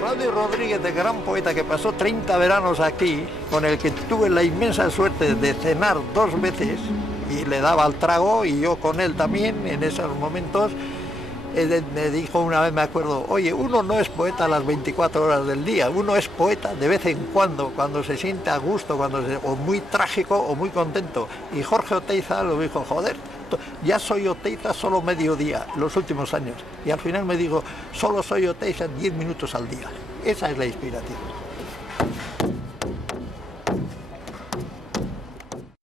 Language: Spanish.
Claudio Rodríguez, de gran poeta que pasó 30 veranos aquí, con el que tuve la inmensa suerte de cenar 2 veces y le daba al trago, y yo con él también en esos momentos. Me dijo una vez, me acuerdo, oye, uno no es poeta a las 24 horas del día, uno es poeta de vez en cuando se siente a gusto, o muy trágico o muy contento. Y Jorge Oteiza lo dijo, joder, ya soy Oteiza solo mediodía los últimos años. Y al final me dijo, solo soy Oteiza 10 minutos al día. Esa es la inspiración.